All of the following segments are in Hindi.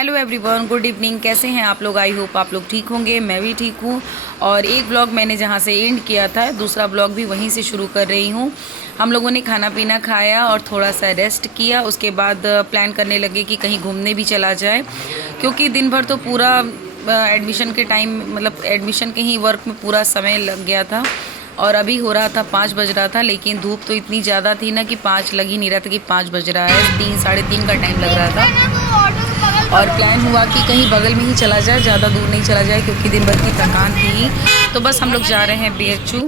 Hello everyone, good evening. कैसे हैं आप लोग? आई होप आप लोग ठीक होंगे। मैं भी ठीक हूँ। और एक ब्लॉग मैंने जहाँ से एंड किया था, दूसरा ब्लॉग भी वहीं से शुरू कर रही हूँ। हम लोगों ने खाना पीना खाया और थोड़ा सा रेस्ट किया। उसके बाद प्लान करने लगे कि कहीं घूमने भी चला जाए, क्योंकि दिन भर तो पूरा एडमिशन के टाइम, मतलब एडमिशन के ही वर्क में पूरा समय लग गया था। और अभी हो रहा था 5 बज रहा था, लेकिन धूप तो इतनी ज़्यादा थी ना कि 5 लग ही नहीं रहा था कि 5 बज रहा है। 3 साढ़े 3 का टाइम लग रहा था। और प्लान हुआ कि कहीं बगल में ही चला जाए, ज़्यादा दूर नहीं चला जाए, क्योंकि दिन भर की थकान थी। तो बस हम लोग जा रहे हैं BHU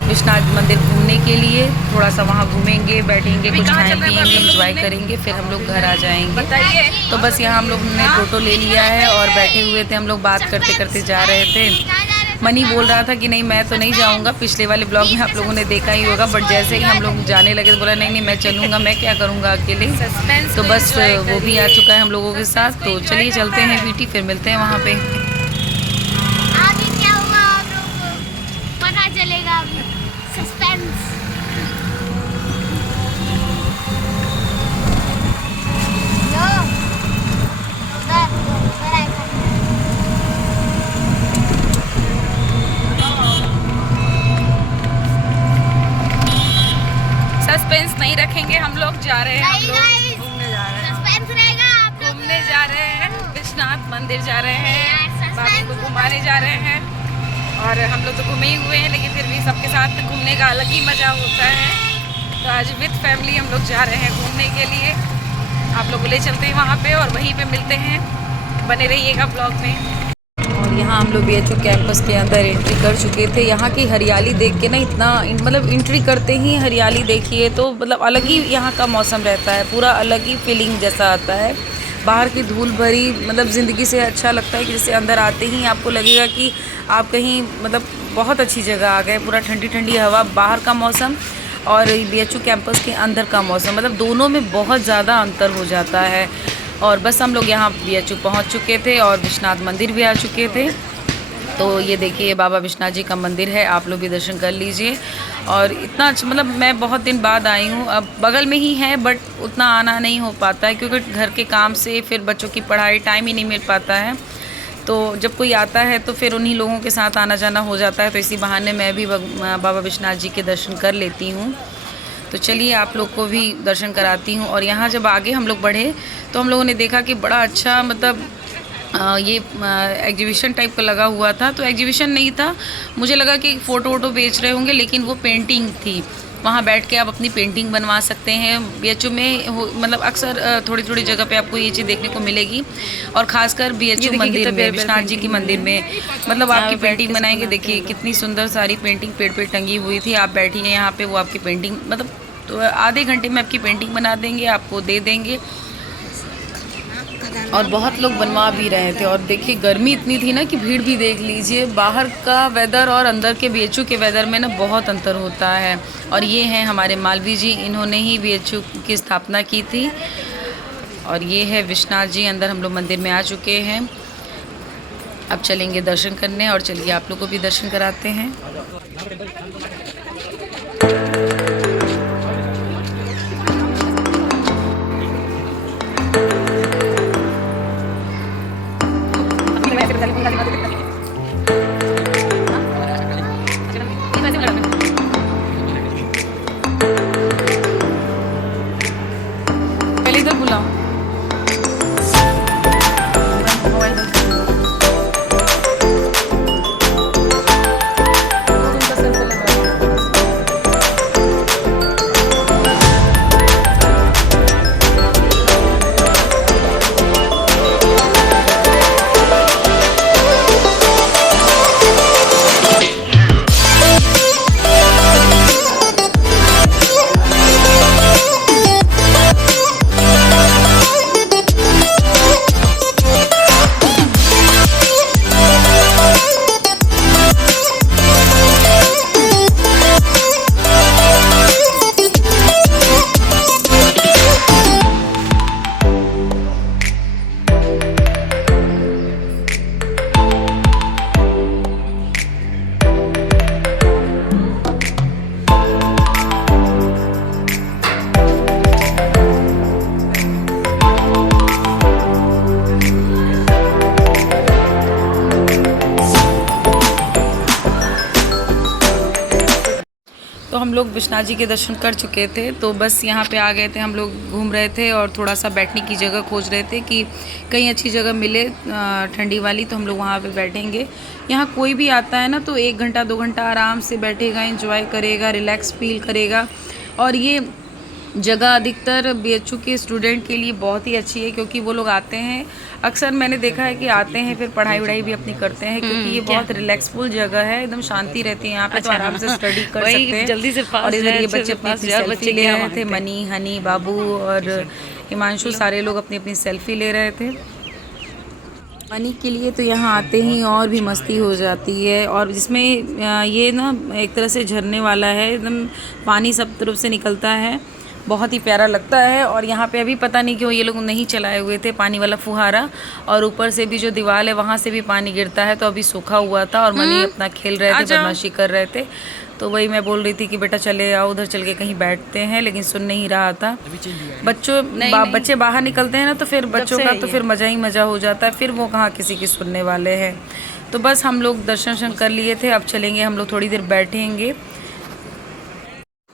विश्वनाथ मंदिर घूमने के लिए। थोड़ा सा वहाँ घूमेंगे, बैठेंगे, कुछ खाएँ पिएंगे, एंजॉय करेंगे, फिर हम लोग घर आ जाएंगे। तो बस यहाँ हम लोग ने टोटो ले लिया है और बैठे हुए थे। हम लोग बात करते करते जा रहे थे। मनी बोल रहा था कि नहीं, मैं तो नहीं जाऊंगा। पिछले वाले ब्लॉग में आप लोगों ने देखा ही होगा, बट जैसे ही हम लोग जाने लगे तो बोला नहीं नहीं, मैं चलूंगा, मैं क्या करूंगा अकेले। तो बस वो भी आ चुका है हम लोगों के साथ। तो चलिए चलते हैं बीटी, फिर मिलते हैं वहाँ पे। आगे क्या हुआ आप लोगों को पता चलेगा अभी। सस्पेंस। सस्पेंस नहीं रखेंगे, हम लोग जा रहे हैं। हम लोग घूमने जा रहे हैं। सस्पेंस रहेगा। आप लोग घूमने जा रहे हैं, विश्वनाथ मंदिर जा रहे हैं, बाबा को घुमाने जा रहे हैं। और हम लोग तो घूमे ही हुए हैं, लेकिन फिर भी सबके साथ घूमने का अलग ही मज़ा होता है। तो आज विद फैमिली हम लोग जा रहे हैं घूमने के लिए। आप लोग को ले चलते हैं वहाँ पे और वहीं पे मिलते हैं। बने रहिएगा ब्लॉग में। और यहाँ हम लोग BHU कैंपस के अंदर एंट्री कर चुके थे। यहाँ की हरियाली देख के ना, इतना मतलब एंट्री करते ही हरियाली देखिए तो मतलब अलग ही यहाँ का मौसम रहता है, पूरा अलग ही फीलिंग जैसा आता है। बाहर की धूल भरी मतलब ज़िंदगी से अच्छा लगता है कि जैसे अंदर आते ही आपको लगेगा कि आप कहीं मतलब बहुत अच्छी जगह आ गए। पूरा ठंडी ठंडी हवा, बाहर का मौसम और BHU कैंपस के अंदर का मौसम, मतलब दोनों में बहुत ज़्यादा अंतर हो जाता है। और बस हम लोग यहाँ BHU पहुँच चुके थे और विश्वनाथ मंदिर भी आ चुके थे। तो ये देखिए बाबा विश्वनाथ जी का मंदिर है, आप लोग भी दर्शन कर लीजिए। और इतना अच्छा, मतलब मैं बहुत दिन बाद आई हूँ। अब बगल में ही है, बट उतना आना नहीं हो पाता है, क्योंकि घर के काम से फिर बच्चों की पढ़ाई, टाइम ही नहीं मिल पाता है। तो जब कोई आता है तो फिर उन्हीं लोगों के साथ आना जाना हो जाता है। तो इसी बहाने मैं भी बाबा विश्वनाथ जी के दर्शन कर लेती हूँ। तो चलिए आप लोग को भी दर्शन कराती हूँ। और यहाँ जब आगे हम लोग बढ़े तो हम लोगों ने देखा कि बड़ा अच्छा, मतलब ये एग्जीबिशन टाइप का लगा हुआ था। तो एग्जीबिशन नहीं था, मुझे लगा कि फ़ोटो वोटो बेच रहे होंगे, लेकिन वो पेंटिंग थी। वहाँ बैठ के आप अपनी पेंटिंग बनवा सकते हैं। BHU में मतलब अक्सर थोड़ी थोड़ी जगह पे आपको ये चीज़ देखने को मिलेगी। और ख़ासकर BHU मंदिर में, विश्वनाथ जी की मंदिर में, मतलब आपकी पेंटिंग बनाएंगे। देखिए कितनी सुंदर सारी पेंटिंग पेड़ पे टंगी हुई थी। आप बैठिए यहाँ पे, वो आपकी पेंटिंग मतलब तो आधे घंटे में आपकी पेंटिंग बना देंगे, आपको दे देंगे। और बहुत लोग बनवा भी रहे थे। और देखिए गर्मी इतनी थी ना कि भीड़ भी देख लीजिए। बाहर का वेदर और अंदर के BHU के वेदर में ना बहुत अंतर होता है। और ये हैं हमारे मालवी जी, इन्होंने ही BHU की स्थापना की थी। और ये है विश्वनाथ जी, अंदर हम लोग मंदिर में आ चुके हैं। अब चलेंगे दर्शन करने, और चलिए आप लोग को भी दर्शन कराते हैं। पहले इधर बुलाओ। तो हम लोग विश्वनाथ जी के दर्शन कर चुके थे, तो बस यहाँ पे आ गए थे। हम लोग घूम रहे थे और थोड़ा सा बैठने की जगह खोज रहे थे कि कहीं अच्छी जगह मिले ठंडी वाली, तो हम लोग वहाँ पे बैठेंगे। यहाँ कोई भी आता है ना तो 1 घंटा 2 घंटा आराम से बैठेगा, एंजॉय करेगा, रिलैक्स फील करेगा। और ये जगह अधिकतर BHU के स्टूडेंट के लिए बहुत ही अच्छी है, क्योंकि वो लोग आते हैं, अक्सर मैंने देखा है कि आते हैं फिर पढ़ाई वढ़ाई भी अपनी करते हैं, क्योंकि ये बहुत रिलैक्सफुल जगह है, एकदम शांति रहती है यहाँ पे। तो आराम से स्टडी कर सकते हैं जल्दी से और इधर ये बच्चे अपनी सेल्फी ले रहे थे। मनी, हनी, बाबू और हिमांशु सारे लोग अपनी अपनी सेल्फी ले रहे थे। मनी के लिए तो यहाँ आते ही और भी मस्ती हो जाती है। और जिसमें ये ना एक तरह से झरने वाला है, एकदम पानी सब तरफ से निकलता है, बहुत ही प्यारा लगता है। और यहाँ पे अभी पता नहीं क्यों ये लोग नहीं चलाए हुए थे पानी वाला फुहारा, और ऊपर से भी जो दीवार है वहाँ से भी पानी गिरता है, तो अभी सूखा हुआ था और मनी अपना खेल रहे थे, बदमाशी कर रहे थे। तो वही मैं बोल रही थी कि बेटा चले आओ उधर चल के कहीं बैठते हैं, लेकिन सुन नहीं रहा था। बच्चे बाहर निकलते हैं ना तो फिर बच्चों का तो फिर मज़ा ही मज़ा हो जाता है, फिर वो कहाँ किसी की सुनने वाले हैं। तो बस हम लोग दर्शन कर लिए थे, अब चलेंगे हम लोग, थोड़ी देर बैठेंगे।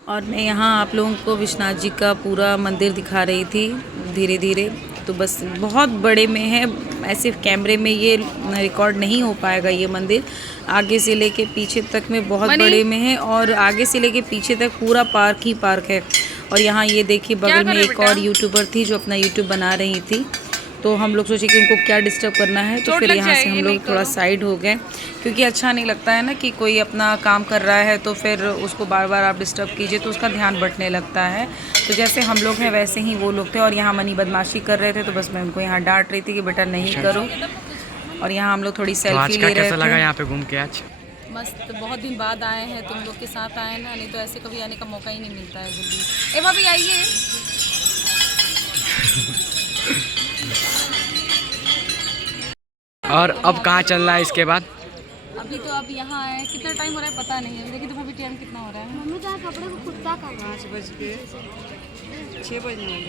और मैं यहाँ आप लोगों को विश्वनाथ जी का पूरा मंदिर दिखा रही थी धीरे धीरे। तो बस बहुत बड़े में है, ऐसे कैमरे में ये रिकॉर्ड नहीं हो पाएगा। ये मंदिर आगे से लेके पीछे तक में बहुत बड़े में है, और आगे से लेके पीछे तक पूरा पार्क ही पार्क है। और यहाँ ये देखिए बगल में एक और यूट्यूबर थी जो अपना यूट्यूब बना रही थी, तो हम लोग सोचे कि उनको क्या डिस्टर्ब करना है, तो फिर यहाँ से हम लोग थोड़ा साइड हो गए, क्योंकि अच्छा नहीं लगता है ना कि कोई अपना काम कर रहा है तो फिर उसको बार बार आप डिस्टर्ब कीजिए तो उसका ध्यान भटकने लगता है। तो जैसे हम लोग हैं वैसे ही वो लोग थे, और यहाँ मनी बदमाशी कर रहे थे, तो बस मैं उनको यहाँ डांट रही थी कि बेटा नहीं करो। और यहाँ हम लोग थोड़ी सेल्फी ले रहे थे। कैसा लगा यहाँ पे घूम के आज? मस्त, बहुत दिन बाद आए हैं, तुम लोग के साथ आए ना, नहीं तो ऐसे कभी आने का मौका ही नहीं मिलता है जल्दी। ए भाभी आइए। और अब कहाँ चल रहा है इसके बाद? अभी तो अब यहाँ आए, कितना टाइम हो रहा है पता नहीं है। देखिए तो भाभी टाइम कितना हो रहा है। मम्मी तो कपड़े को कुत्ता का 5 बज के 6 बजने वाले।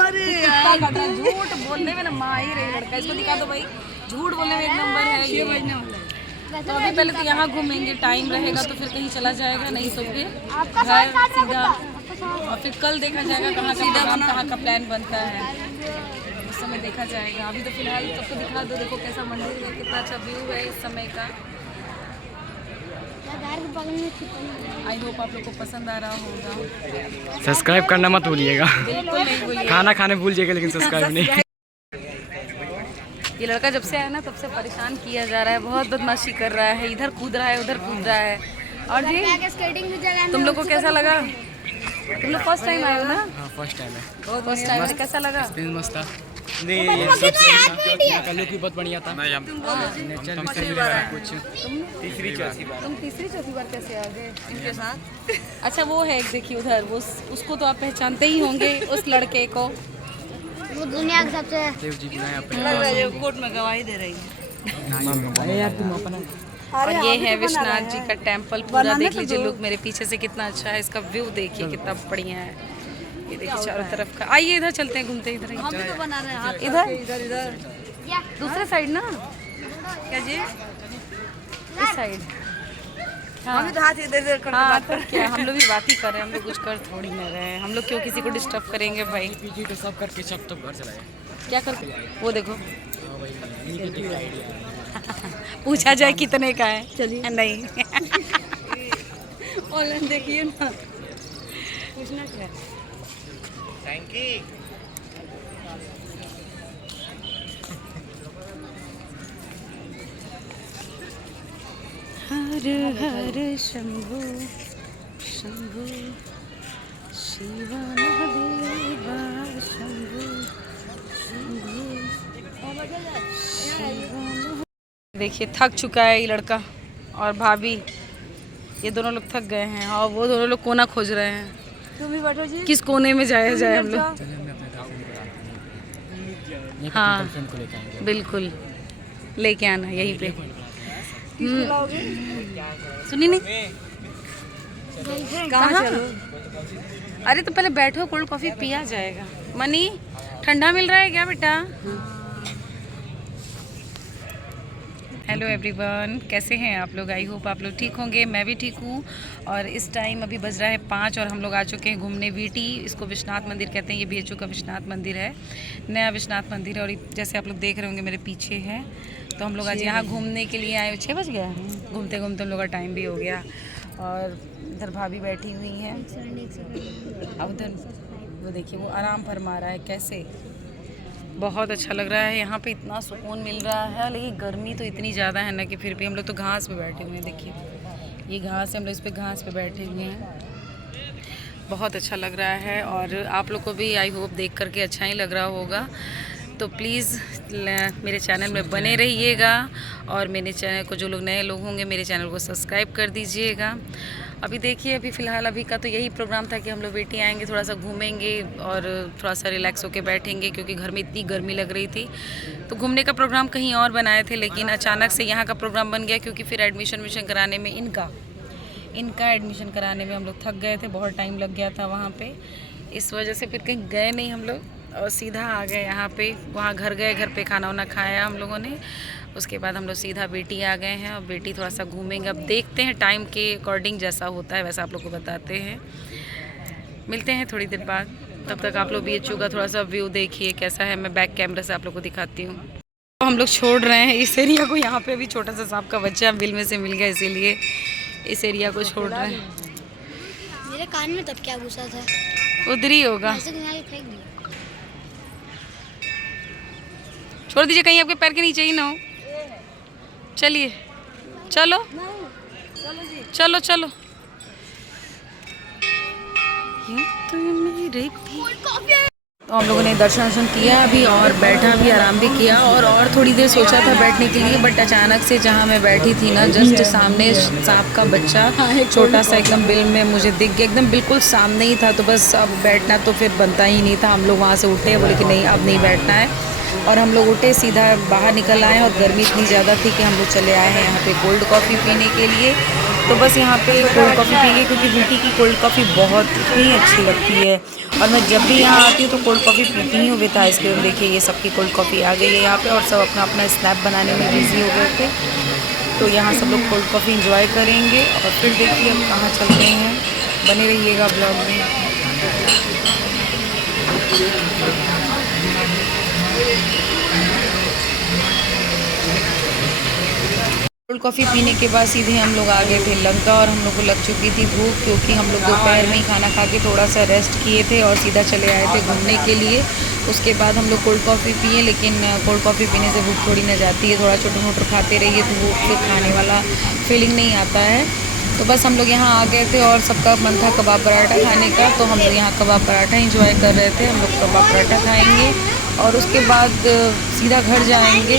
अरे यार झूठ बोलने में ना माँ ही रही लड़का, इसको दिखा दो भाई, झूठ बोलने में एक नंबर है। 6 बजने वाला है। तो अभी पहले तो यहाँ घूमेंगे, टाइम रहेगा तो फिर कहीं चला जाएगा, नहीं तो फिर घर सीधा, और फिर कल देखा जाएगा कहाँ का प्लान बनता है, उस समय देखा जाएगा। अभी तो फिलहाल सबको दिखा दो, देखो कैसा मंदिर है, कितना अच्छा व्यू है इस समय का। आई होप आप लोग को पसंद आ रहा होगा। सब्सक्राइब करना मत भूलिएगा। बिल्कुल नहीं भूलिएगा। खाना खाने भूल जाइएगा लेकिन सब्सक्राइब नहीं। ये लड़का जब से आया ना तब से परेशान किया जा रहा है, बहुत बदमाशी कर रहा है, इधर कूद रहा है उधर कूद रहा है। और जी तुम लोग को कैसा लगा? तुम लोग फर्स्ट टाइम आए हो ना? फर्स्ट टाइम है। फर्स्ट टाइम है, कैसा लगा? मस्त था। बहुत बढ़िया था। तुम तीसरी चौथी बार कैसे आ गए इनके साथ? अच्छा वो है एक, देखिए उधर, वो उसको तो आप पहचानते ही होंगे, उस लड़के को। वो दुनिया का सबसे कोर्ट में गवाही दे रही है। और ये है विश्वनाथ जी का टेम्पल, पूरा देख लीजिए लुक मेरे पीछे से कितना अच्छा है, इसका व्यू देखिए कितना बढ़िया है। ये देखिए चारों तरफ का। आइए इधर चलते हैं, घूमते हैं इधर हम भी तो बना रहे हैं हाथ इधर इधर दूसरे साइड ना, क्या जी? इस साइड। हम भी तो हाथ इधर इधर करके हाँ बात तो क्या, हम लोग भी बात ही कर रहे हैं, हम लोग कुछ कर थोड़ी ना रहे हैं, हम लोग क्यों किसी को डिस्टर्ब करेंगे भाई। पीजी तो सब करके सब तो घर चलाए। क्या करते? वो देखो पूछा जाए कितने का है? चलिए नहीं ऑनलाइन देखिए ना, पूछना क्या। Thank you. हर हर शंभु शंभु शिव महादेवा शंभु शंभु। देखिए थक चुका है ये लड़का और भाभी, ये दोनों लोग थक गए हैं और वो दोनों लोग कोना खोज रहे हैं। तुम भी बैठो जी। किस कोने में जाया जाए हम लोग? हाँ बिल्कुल, लेके आना यहीं पे। सुनी नहीं कहाँ? अरे तो पहले बैठो, कोल्ड कॉफी पिया जाएगा। मनी ठंडा मिल रहा है क्या बेटा? है हेलो एवरीवन, कैसे हैं आप लोग? आई होप आप लोग ठीक होंगे। मैं भी ठीक हूँ। और इस टाइम अभी बज रहा है 5 और हम लोग आ चुके हैं घूमने वीटी। इसको विश्वनाथ मंदिर कहते हैं। ये BHU का विश्वनाथ मंदिर है, नया विश्वनाथ मंदिर है। और जैसे आप लोग देख रहे होंगे मेरे पीछे है, तो हम लोग आज यहाँ घूमने के लिए आए। 6 बज गया, घूमते घूमते हम लोग का टाइम भी हो गया। और इधर भाभी बैठी हुई हैं। अब उधर वो देखिए, वो आराम फरमा रहा है कैसे। बहुत अच्छा लग रहा है यहाँ पे, इतना सुकून मिल रहा है। लेकिन गर्मी तो इतनी ज़्यादा है ना कि फिर भी हम लोग तो घास पे बैठे हुए हैं। देखिए ये घास है, हम लोग इस पे घास पे बैठे हुए हैं। बहुत अच्छा लग रहा है और आप लोग को भी आई होप देख करके अच्छा ही लग रहा होगा। तो प्लीज़ मेरे चैनल में बने रहिएगा और मेरे चैनल को, जो लोग नए लोग होंगे, मेरे चैनल को सब्सक्राइब कर दीजिएगा। अभी देखिए, अभी फ़िलहाल अभी का तो यही प्रोग्राम था कि हम लोग वीटी आएंगे, थोड़ा सा घूमेंगे और थोड़ा सा रिलैक्स होके बैठेंगे, क्योंकि घर में इतनी गर्मी लग रही थी। तो घूमने का प्रोग्राम कहीं और बनाए थे, लेकिन अचानक से यहाँ का प्रोग्राम बन गया, क्योंकि फिर एडमिशन कराने में इनका एडमिशन कराने में हम लोग थक गए थे। बहुत टाइम लग गया था वहाँ पे, इस वजह से फिर कहीं गए नहीं हम लोग और सीधा आ गए यहाँ पे। वहाँ घर गए, घर पे खाना वाना खाया हम लोगों ने। उसके बाद हम लोग सीधा बेटी आ गए हैं और बेटी थोड़ा सा घूमेंगे। अब देखते हैं टाइम के अकॉर्डिंग जैसा होता है वैसा आप लोग को बताते हैं। मिलते हैं थोड़ी देर बाद। तब तक आप लोग BHU का थोड़ा सा व्यू देखिए कैसा है। मैं बैक कैमरा से आप लोग को दिखाती हूँ। तो हम लोग छोड़ रहे हैं इस एरिया को। यहाँ पे भी छोटा सा सांप का बच्चा बिल में से मिल गया, इसीलिए इस एरिया को छोड़ रहे हैं। मेरे कान में तब क्या घुसा था? उधर ही होगा। ऐसे फेंक दिया। छोड़ दीजिए, कहीं आपके पैर के नीचे ही ना हो। चलिए, चलो चलो चलो। तो हम लोगों ने दर्शन किया अभी और बैठा भी, आराम भी किया और थोड़ी देर सोचा था बैठने के लिए, बट अचानक से जहाँ मैं बैठी थी ना, जस्ट सामने सांप का बच्चा छोटा सा एकदम बिल में मुझे दिख गया, एकदम बिल्कुल सामने ही था। तो बस अब बैठना तो फिर बनता ही नहीं था। हम लोग वहाँ से उठे, बोले कि नहीं अब नहीं बैठना है। और हम लोग उठे, सीधा बाहर निकल आए और गर्मी इतनी ज़्यादा थी कि हम लोग चले आए हैं यहाँ पे कोल्ड कॉफ़ी पीने के लिए। तो बस यहाँ पे कोल्ड कॉफ़ी पिएंगे, क्योंकि वीटी की कोल्ड कॉफ़ी बहुत ही अच्छी लगती है। और मैं जब भी यहाँ आती हूँ तो कोल्ड कॉफ़ी पीती ही हूँ विद आइसक्रीम। देखिए ये सबकी कोल्ड कॉफ़ी आ गई है यहाँ पे और सब अपना अपना स्नैप बनाने में बिजी हो गए थे। तो यहाँ सब लोग कोल्ड कॉफ़ी इंजॉय करेंगे और फिर देखिए अब कहाँ चलते हैं। बने रहिएगा ब्लॉग में। कोल्ड कॉफ़ी पीने के बाद सीधे हम लोग आ गए थे लंका और हम लोग को लग चुकी थी भूख, क्योंकि हम लोग दोपहर में ही खाना खा के थोड़ा सा रेस्ट किए थे और सीधा चले आए थे घूमने के लिए। उसके बाद हम लोग कोल्ड कॉफ़ी पिए, लेकिन कोल्ड कॉफ़ी पीने से भूख थोड़ी ना जाती है। थोड़ा छोटा मोटर खाते रहिए तो भूख से खाने वाला फीलिंग नहीं आता है। तो बस हम लोग यहाँ आ गए थे और सबका मन था कबाब पराठा खाने का, तो हम लोग यहाँ कबाब पराठा इंजॉय कर रहे थे। हम लोग कबाब पराठा खाएँगे और उसके बाद सीधा घर जाएँगे,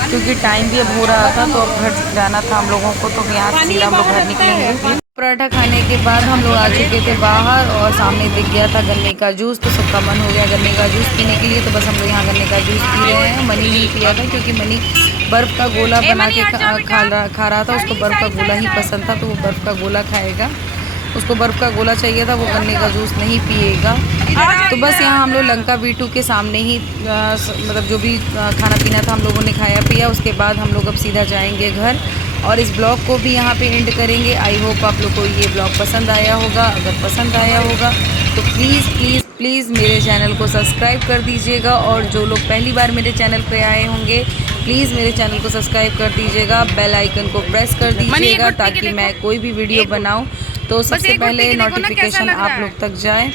क्योंकि टाइम भी अब हो रहा था। तो अब घर जाना था हम लोगों को, तो यहाँ से सीधा हम लोग घर निकलेंगे। पराठा खाने के बाद हम लोग आ चुके थे बाहर और सामने दिख गया था गन्ने का जूस। तो सबका मन हो गया गन्ने का जूस पीने के लिए। तो बस हम लोग यहाँ गन्ने का जूस पी रहे हैं। मनी नहीं पिया था, क्योंकि मनी बर्फ़ का गोला बना के खा रहा था। उसको बर्फ़ का गोला ही पसंद था, तो वो बर्फ़ का गोला खाएगा। उसको बर्फ़ का गोला चाहिए था, वो गन्ने का जूस नहीं पिएगा। तो बस यहाँ हम लोग लंका V2 के सामने ही मतलब जो भी खाना पीना था हम लोगों ने खाया पिया। उसके बाद हम लोग अब सीधा जाएंगे घर और इस ब्लॉग को भी यहाँ पे एंड करेंगे। आई होप आप लोग को ये ब्लॉग पसंद आया होगा। अगर पसंद आया होगा तो प्लीज़ प्लीज़ प्लीज़ मेरे चैनल को सब्सक्राइब कर दीजिएगा। और जो लोग पहली बार मेरे चैनल पे आए होंगे, प्लीज़ मेरे चैनल को सब्सक्राइब कर दीजिएगा। बेल आइकन को प्रेस कर दीजिएगा, ताकि मैं कोई भी वीडियो बनाऊँ तो सबसे पहले नोटिफिकेशन आप लोग तक जाए।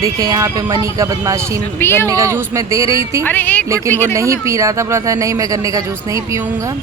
देखिए यहाँ पे मनी का बदमाशी, गन्ने का जूस मैं दे रही थी लेकिन वो नहीं पी रहा था। बोला था नहीं मैं गन्ने का जूस नहीं पीऊँगा।